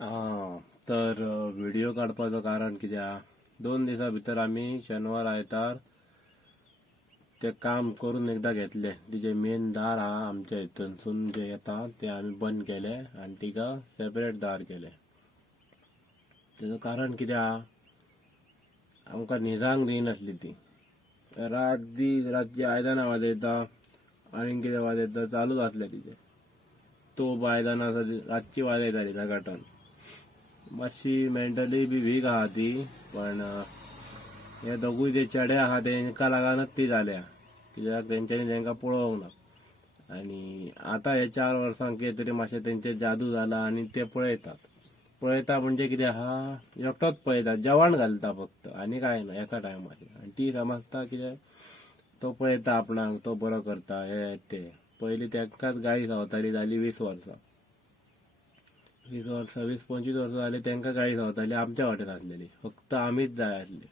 तर व्हिडिओ काढपाचं कारण कित्याक 2 दिवसा भितर आम्ही शनिवार आयतार ते काम करून एकदा घेतले. तिचे मेन दार हा आमच्या हितून जे येता ते आम्ही बंद केले आणि तिका सेपरेट दार केले. त्याचं कारण कित्याक आमकां न्हिदांक दिनासली ती. रातची आयदनां वाजयता आनी कितें वाजयता चालूच आसलें तिचे. तोप आयदनां रातची वाजयताली झगटान. मातशी मेंटली बी वीक आहा ती, पण हे दोगूय जे चेडे आहा तेंका लागूनच ती जाल्या, कित्याक तेंच्यांनी तेंकां पळोवंक ना. आनी आतां हे 4 वर्सांक कितें तरी मातशें तेंचे जादू जाला आनी ते पळयता म्हणजे कितें आहा, एकटोच पळयता, जेवण घालता फक्त आनी काय ना एका टायमार. आनी ती समजता कितें तो पळयता आपणाक, तो बरो करता हे ते. पयलीं तेंकाच गाळी खावताली, जाली 20 वर्सां. 20-25 वर्सां जाली तेंकां गाळी खावताली, आमच्या वाटेन आसलेली, फक्त आमीच जाय आसली.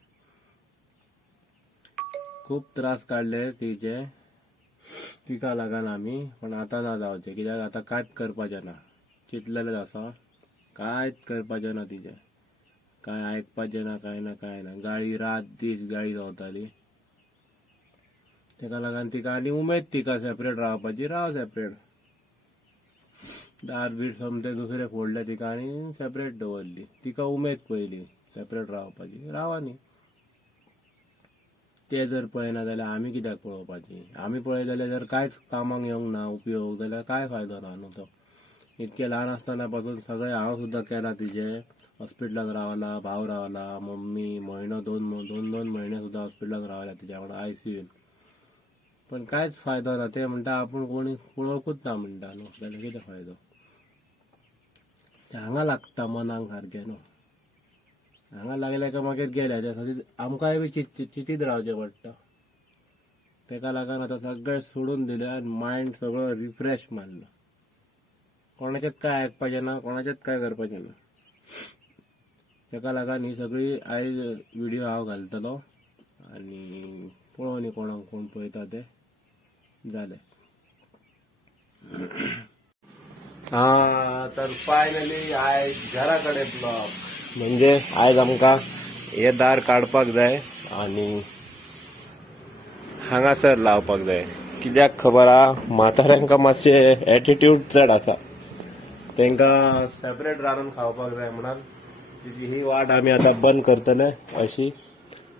खूप त्रास काडले तिका लागून आमी, पण आतां ना जावचें, कित्याक आतां कांयच करपाचें ना. चिंतलेलेंच आसा, कांयच करपाचें ना तिचें. कांय आयकपाचें ना, कांय ना. गाळी रात दीस गाळी खावताली. तेका लागून तिका आनी उमेद तिका सेपरेट रावपाची, सेपरेट. दार बीट समते दुसरे फोडले तिका आनी सेपरेट दवरली. तिका उमेद पयली सेपरेट रावपाची, रावानी. ते जर पळयना जाल्यार आमी कित्याक पळोवपाची. आमी पळयतले जाल्यार कांयच कामाक येवंक ना, उपयोग जाल्यार काय फायदो ना न्हू तो. इतके ल्हान आसतना पासून सगळें हांव सुद्दां केलां तिचे. हॉस्पिटलांत रावला, भाव रावला, मम्मी म्हयनो 2 म्हयने सुद्दां हॉस्पिटलांत रावल्या तिच्या वांगडा, आयसीयून. पण कांयच फायदो ना. ते म्हणटा आपूण कोणी पळोवंकूच ना म्हणटा न्हू, जाल्यार कितें फायदो. हांगा लागता मनाक सारकें न्हू. हांगा लागल्या काय मागीर गेल्या त्यासाठी आमकांय बी चिंतीत रावचें पडटा. तेका लागून आतां सगळें सोडून दिलें आनी मायंड सगळो रिफ्रेश मारला. कोणाचेंच काय आयकपाचें ना, कोणाचेंच काय करपाचें ना. तेका लागून ही सगळी आयज व्हिडिओ हांव घालतलो आनी पळोवनी कोण पळयता ते जालें. तर फायनली आयज घरा कडेन ब्लॉग. म्हणजे आयज आमकां हे दार काडपाक जाय आनी हांगासर लावपाक जाय. कित्याक खबर आहा, म्हाताऱ्यांका मातशे एटिट्यूड चड आसा. तेंकां सेपरेट रांदून खावपाक जाय म्हणून तिची ही वाट आमी आतां बंद करतले अशी.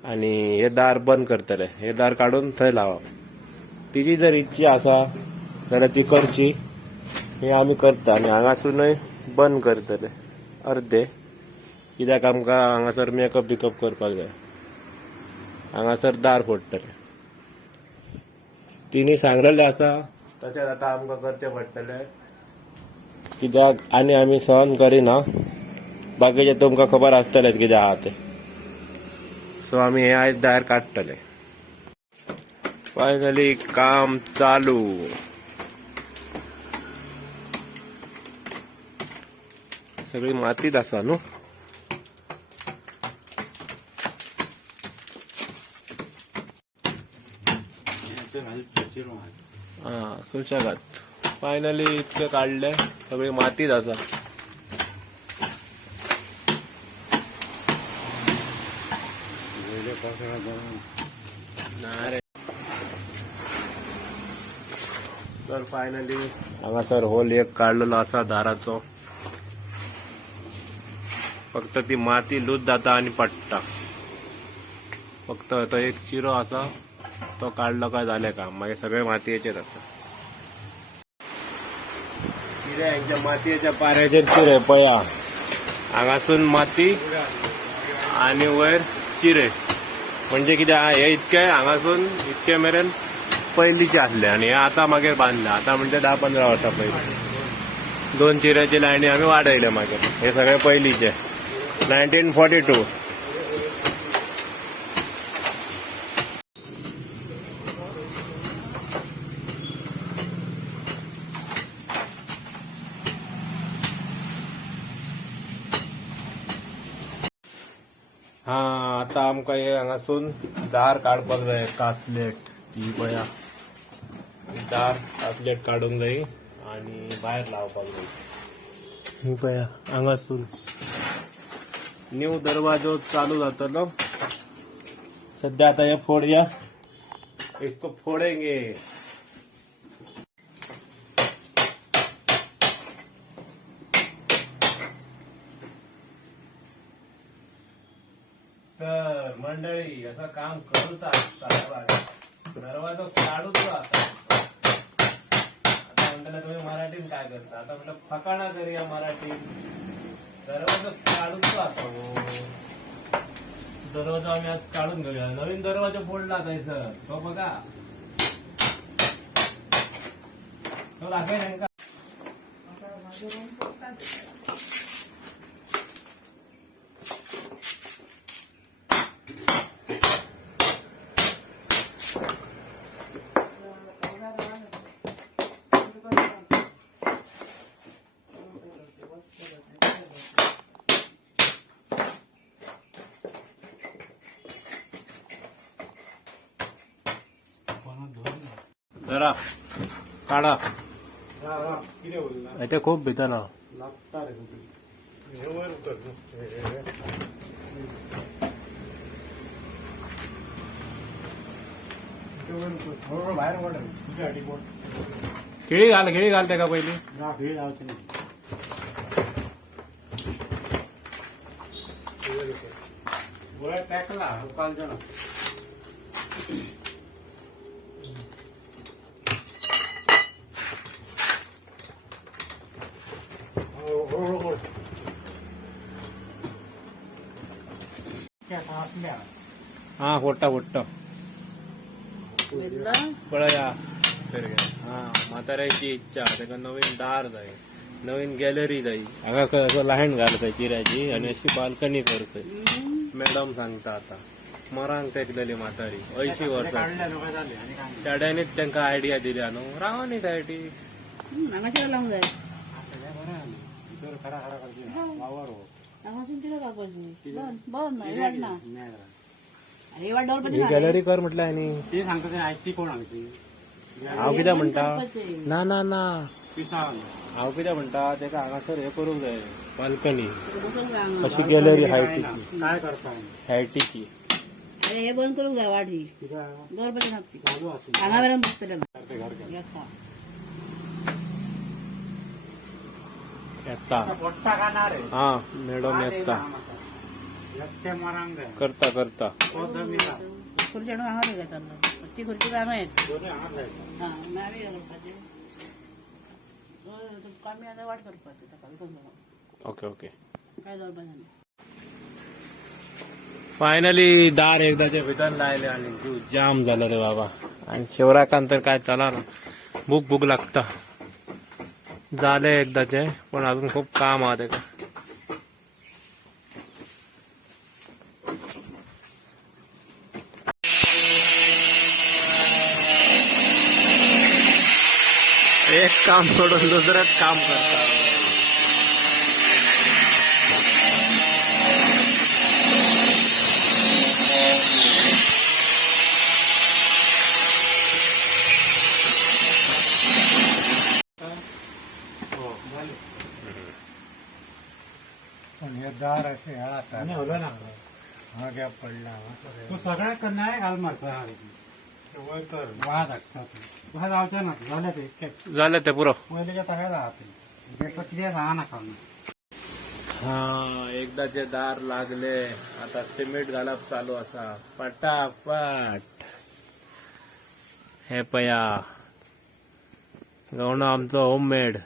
आनी हे दार बंद करतले, हे दार काडून थंय लावप. तिची जर इच्छा आसा जाल्यार ती करची, हे आमी करता. आनी हांगासूनय बंद करतले अर्दे, कित्याक आमकां हांगासर मेकअप बिकअप करपाक जाय. हांगासर दार फोडटले. तिणी सांगलेलें आसा तशेंच आतां आमकां करचें पडटलें, कित्याक आनी आमी सहन करिना. बाकीचे तुमकां खबर आसतलेच कितें आहा तें. सो आमी हे आयज दार काडटले. फायनली काम चालू. सगळी मातीत आसा न्हू. सुशेगाद. फायनली इतके काढले, सगळी मातीत आसा. तर फायनली हांगासर होल एक काडलेलो आसा दाराचो. फक्त ती माती लूज जाता आनी पडटा. फक्त तो एक चिरो आसा, तो काडलो काय जालें काम. मागीर सगळे मातयेचेर आसा. चिरे हांच्या मातयेच्या पाऱ्याचेर चिरे पळया. हांगासून माती आनी वयर चिरे. म्हणजे कितें हे इतके हांगासून इतके मेरेन पयलींचे आसले आनी हे आतां मागीर बांदले. आतां म्हणजे 10-15 वर्सां पयलीं 2 चिऱ्याची लायनी आमी वाडयले. मागीर हे सगळे पयलींचे 1942. आतां आमकां हे हांगासून दार काडपाक जाय. कासलेट ही पळया, दार कासलेट काडूंक जाय आनी भायर लावपाक जाय. ही पया हांगासून न्यू दरवाजो चालू जातलो. सध्या आता हे फोडया, इसको फोडेंगे. तर मंडळी असं काम करूच असता. दरवाजा काढूच आता. आता म्हणताना तुम्ही मराठीत काय करता? आता म्हटलं फकाणा करूया मराठीत. दरवाजा काढूच आता. दरवाजा आम्ही आज काढून घेऊया. नवीन दरवाजा फोडला जायचं तो बघा. तो दाखवाय का? जरा काढा. ते खूप भिताना खिळी घालते का पहिली. हा फोट्टा पळया. हा म्हाताऱ्याची इच्छा त्याका नवीन दार जाय, नवीन गॅलरी जाई. हांगा असं लाईन घालतय चिऱ्याची आणि अशी बाल्कनी करतय. मॅडम सांगता आता मरांक तेकलेली म्हातारी 80 वर्सां. त्याड्यानीच त्यांका आयडिया दिल्या न्हू. रावानी त्यासाठी गॅलरी कर म्हटलं. आणि ते सांगता कोण हांव कित्याक म्हणटा ना ना ना हांव कित्याक म्हणटा तेका हांगासर हे करूंक जाय बाल्कनी. अशी गॅलरी हायटीची. काय करता हायटीची. अरे हे बंद करूंक जाय वाट ही. हांगा वेळान बसतले येता. हा मॅडम येता करता करता. खुर्ची हाडून हांगा घेता. ती खुर्ची हांगा येत. आमी आतां वाट करपाची. Okay okay. काय जावपा जाय. फायनली दार एकदाच्या भितर लायले आणि तू जाम झालं रे बाबा. आणि शिवराकांत तर काय चला ना. भूक लागता. झाले एकदाचे पण अजून खूप काम आहे त्याचं. एक काम सोडून दुसरंच काम करता. दार असे हा गॅप पडला. तू सगळ्या नाही घाल मारता. वाद वाद आवच्या ना झालं ते पुरं. पहिल्याच्या तयार राहते किती सांगा ना खाऊन. हा एकदाचे दार लागले. आता सिमेंट घालप चालू असा पटापट. हे पया गवणं आमचं होममेड.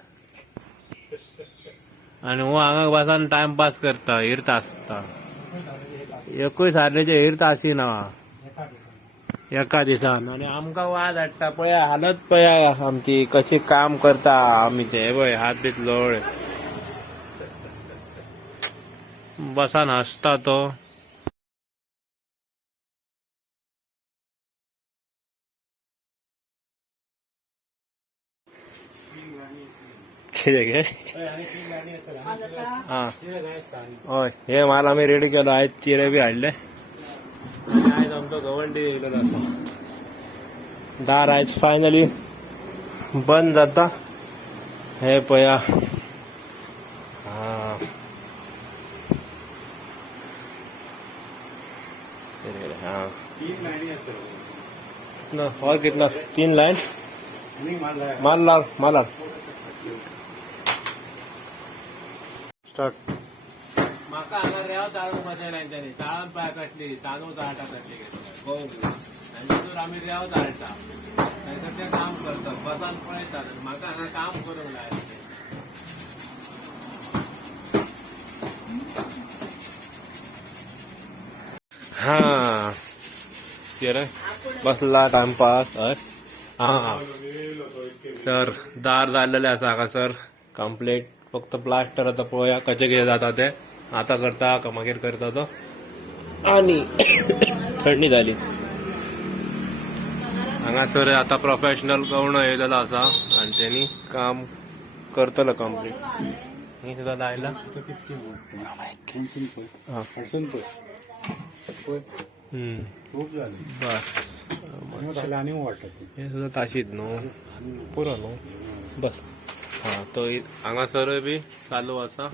आणि हो हांगा बसान टाइमपास करता. हिरता आसता. एकूय सारलेचे हिरता अशी ना एका दिसान. आणि आमकां वाज हाडटा पळया. हालत पळया आमची कशी काम करता आमी ते. पळय हात बीत लोळ बसान हसता तो. कितें गे. हा हय हे माल आम्ही रेडी केलो. आयज चिरे बी हाडले. आणि आयज आमचो गवंडी येयलेलो आसा. दार आयज फायनली बंद जाता. हे पया हाँ 3 लाईनी असतात ना और कितना 3 लाइन आणि मला माल स्टार्ट म्हाका हांगा रेंव ताळूंक मजा लायताली ताळून पांय कटली तांदूळ ताळटा कटली आनी आमी रेंव ताळटा नाहीतर ते काम करता बसान पळयतात म्हाका हांगा काम करूंक जाय हा कितें बसला टाइमपास हय हा तर दार जाल्लेले आसा हांगासर कंप्लीट फक्त प्लास्टर आता पळोवया कशें कितें जाता ते आता करता का मागीर करता तो आणि थंडी जाली हांगासर आता प्रोफेशनल गवणो येयलेलो आसा आणि त्यांनी काम करतलो कंप्लीट ही सुद्धा लायला खूप झाले बस आणि वाटत हे सुद्धा ताशीत न्हू पुरो न्हू बस हा तो हांगासर बी चालू आसा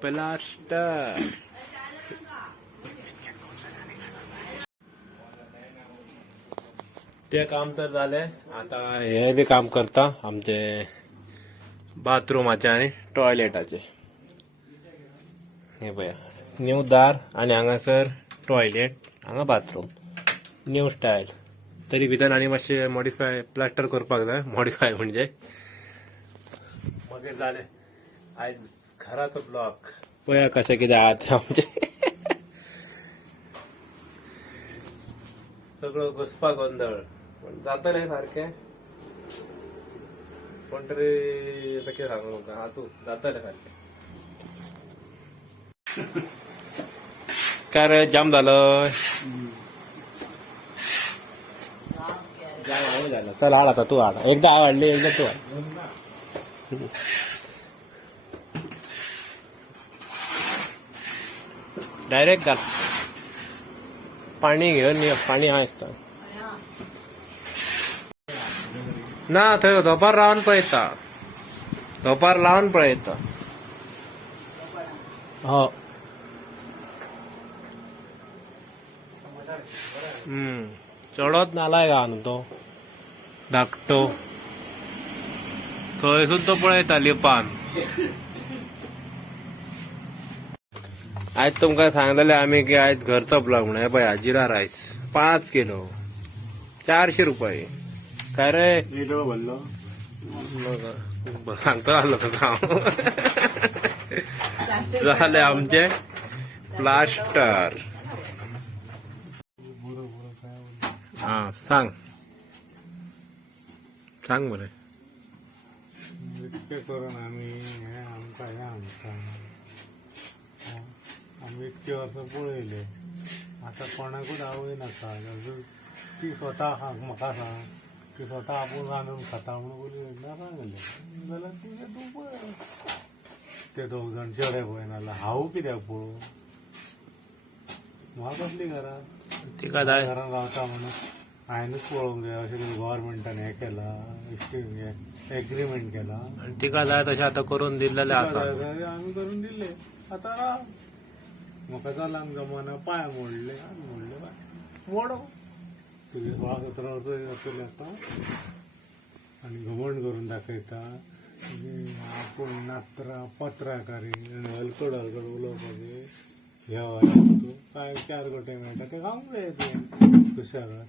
प्लास्टर ते काम तर जाले आता हे बी काम करता आमचे बाथरूमाचे आणि टॉयलेटाचे हे पळया न्यू दार आणि हांगासर टॉयलेट हांगा बाथरूम न्यू स्टायल तरी भितर आनी मातशें मॉडिफाय प्लास्टर करपाक जाय मॉडिफाय म्हणजे मागीर जालें आयज घराचो ब्लॉक पळया कशें कितें आहा तें आमचे सगळो घुसपा गोंधळ पण जातलें सारकें पण तरी आता कितें सांगू तुमकां आसूं जातलें सारकें काय रे जाम झालं झालं चल हाड आता तू हाड एकदा हाडली एकदा तू हाड डायरेक्ट घाल पाणी घेऊन ये पाणी हा असतं ना थंय धोपार रावन पळयता धोपार लावन पळयता हो चढत नालाय का न्हू तो धाकटो थंय सुद्धा पळयता लिपान आयज तुमकां सांगलेले आमी की आयज घरचो ब्लॉग म्हणून हे पळया जिरा रायस 5 किलो 400 रुपये काय रे भरलो सांगतो आलो तुका झाले आमचे प्लास्टर हा सांग बरे इतके करून आम्ही हे आमकां आम्ही इतके वर्ष पळयले आता कोणाकूच आवय नाका ती स्वता म्हाका सांग ती स्वता आपूण रांदून खाता म्हणून बोली एकदा सांगले जाल्यार तुजें तूं पळय ते 2 जाण चेडे पळय नाल्यार हांव कित्याक पळोवं म्हाका कसली घरां तिका जाय घरान रावता म्हणून हांवेंनूच पळोवंक जाय अशें कितें गव्हर्मेंटान हें केलां एग्रीमेंट केला आणि तिका जाय तशें आता करून दिल्लेले आसा आम्ही करून दिले आता राव म्हाका जालां जमाना पांय मोडले बाय मोडो तुगे 16-17 वर्सां जातली आतां आनी घमंड करून दाखयता आपूण नात्रा पत्रकारी हलकड उलोवपाचें ह्या तूं काय 4 गोटे मेळटा ते खावंक जाय तुवें सुशेगाद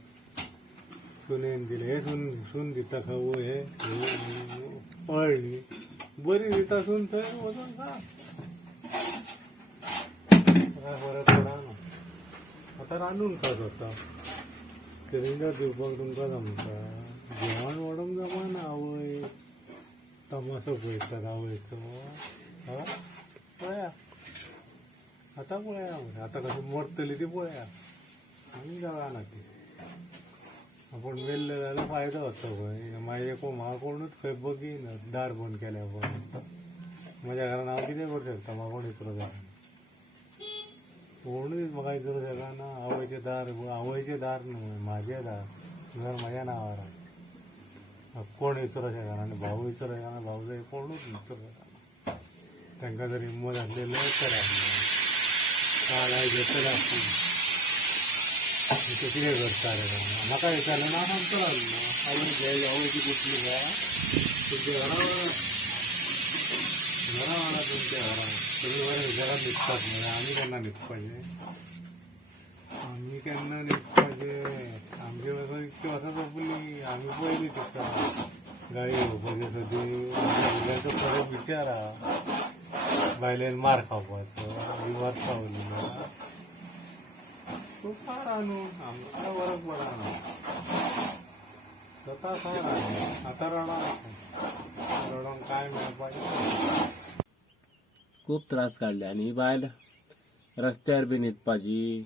सुनेन दिले हे सून दिता खावू हे पळणी बरी दिता सून थंय वचून खा काय फरक पडना आतां रांदून खा स्वता सिलिंडर दिवपाक तुमकां जमता जेवण व्हडोंक जमाना आवय तमासो पळयतात आवयचो पळया आतां पळया आतां कशी मरतली ती पळया आमी जाणा ती आपूण मेल्ले जाल्यार फायदो जाता पळय मागीर म्हाका कोणूच खंय बगीना दार बंद केल्या पळय म्हज्या घरान हांव कितें करूं शकता म्हाका कोण इतलो जाय कोणूच म्हाका इतलो शकना आवयचें दार न्हू म्हाजें दार घर म्हाज्या नांवार कोण विचारूं शकना आनी भाऊ विचारूं शकना भाऊ जाय कोणूच विचारूं शकना त्यांना जर हिंमत आणलेलं तर काय घेतलं असतील ते किती करता रे म्हाका विचारलं ना सांगतो लागलो आवडची कुठली का तुमच्या घरावाला तुमच्या घरा तुम्ही बरं जगात निघतात म्हणजे आम्ही त्यांना निघ पाहिजे आम्ही त्यांना निघ पाहिजे आमची इतकी वाजता झोपली आम्ही पहिली टिकता गाडी झोपायची सध्या परत विचारा बायलेन मार खावायचं विवाद खावली तू फार आणू आमचा फरक पडा ना स्वतः फार आणू आता रडून काय मिळालं पाहिजे खूप त्रास काढले आणि ही बायल रस्त्यावर बी न्हिदपाची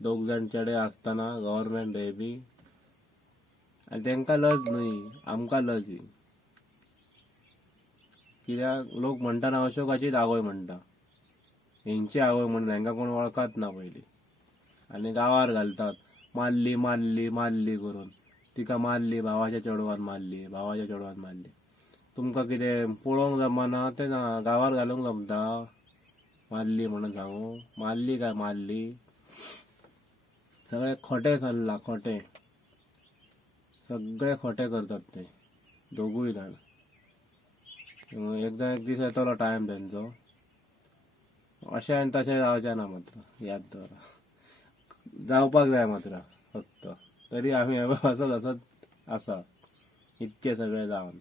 दोग जाण चेडे असताना गव्हर्मेंट हे बी आणि तांकां लज न्हय आमकां लज ही कित्याक लोक म्हणटाना अशोकाचीच आवय म्हणटा हेंची आवय म्हणटा तांकां कोण वळखत ना पयली आनी गांवार घालतात मारली मारली मारली करून तिका मारली भावाच्या चेडवान मारली भावाच्या चेडवान मारली तुमकां कितें पळोवंक जमना तें गांवार घालूंक जमता मारली म्हणून सांगू मारली काय मारली सगळे खोटे चल्ला खोटे सगळे खोटे करतात ते दोगूय जाण एकदा एक दीस येतलो टायम तेंचो अशें आनी तशें जावचें ना मात्र याद दवरा जावपाक जाय मात्र फक्त तरी आमी असत आसा इतके सगळे जावन